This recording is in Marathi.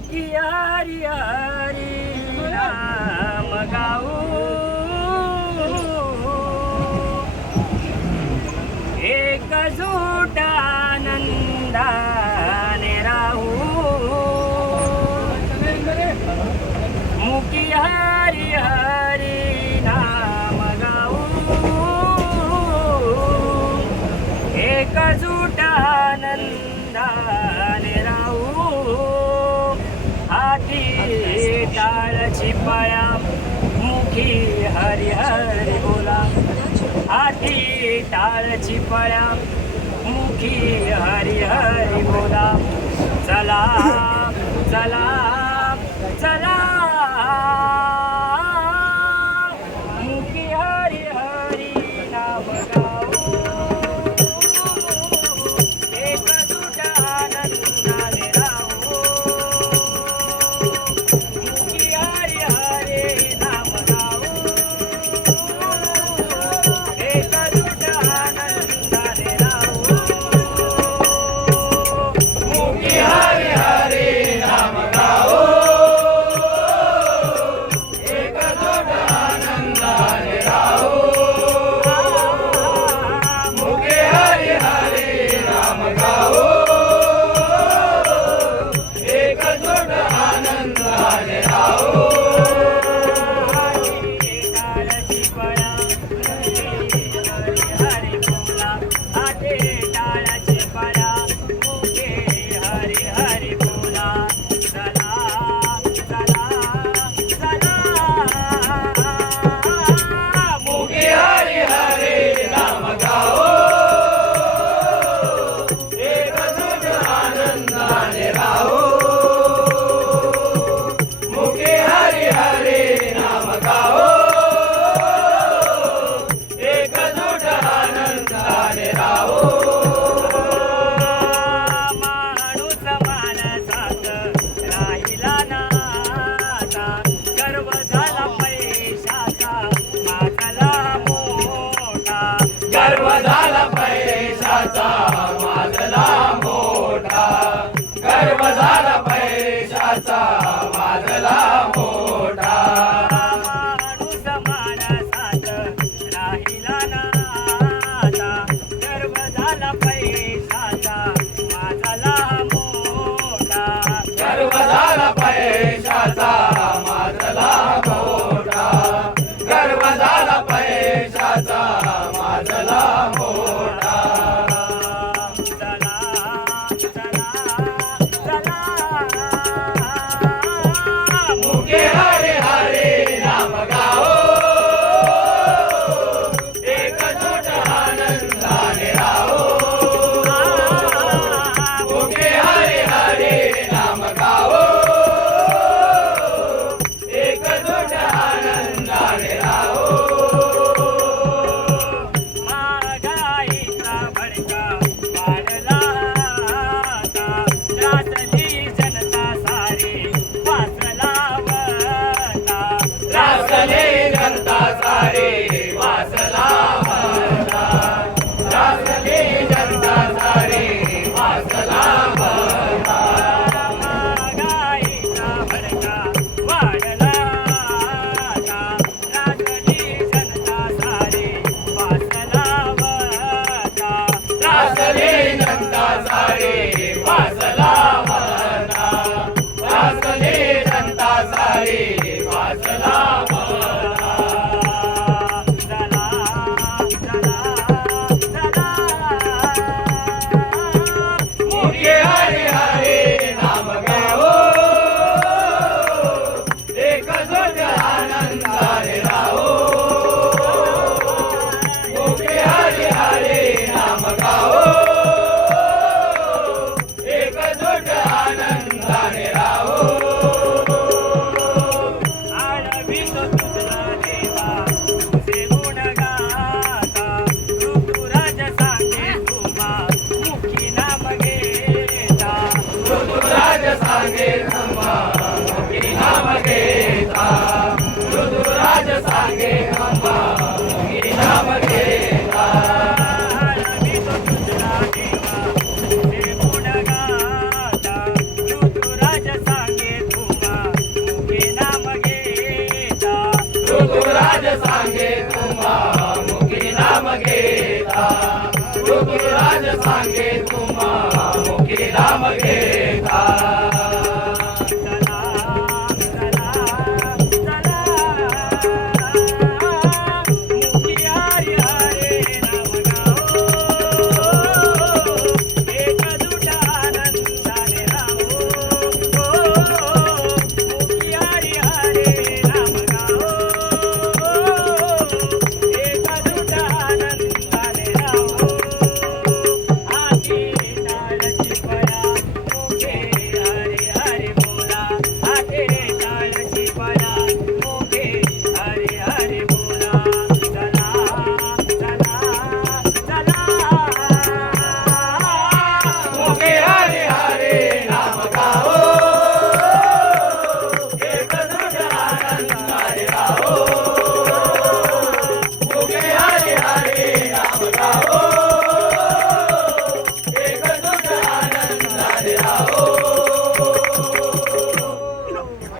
मुखी हरी हरी नाम गाऊ एकजूट आनंदाने राहू मुखी हरी हरी नाम गाऊ एकजूट आनंदाने राहू हाती टाळची पाया मुखी हरी हरी बोला हाती टाळची पळ्या मुखी हरी हरी बोला चला चला चला मुखी हरी हरी नाम गाऊ एकजूट आनंदाने राहू मुखी हरी हरी नाम गाऊ एकजूट आनंदाने राहू मुखी हरी हरी नाम गाऊ एकजूट आनंदाने राहू मुखी हरी हरी नाम गाऊ एकजूट आनंदाने राहू टाळची पळा हरी बोला हाते टाळची पळा मुखे हरी हरी बोला चला चला चला मुखे हरी हरी नाम गाऊ एकजूट आनंदाने राहू मुखे हरी हरी नाम गाऊ एकजूट आनंदाने राहू माणूस माणसात राहिला ना आता गर्व झाला पैशाचा मागला मोठा गर्व झाला पैशाचा मागला मोठा गर्व झाला पैशाचा मागला मोठा माणूस माणसात राहिला ना आता गर्व झाला पैशाचा मागला मोठा गर्व झाला पैशाचा मागला मोठा गर्व झाला पैशाचा मागला मोठा चला चला चला मुखे हरी हरी नाम गाऊ एकजूट आनंदाने राहू मुखे हरी हरी नाम गाऊ मांगे तुम मुखी नाम घेता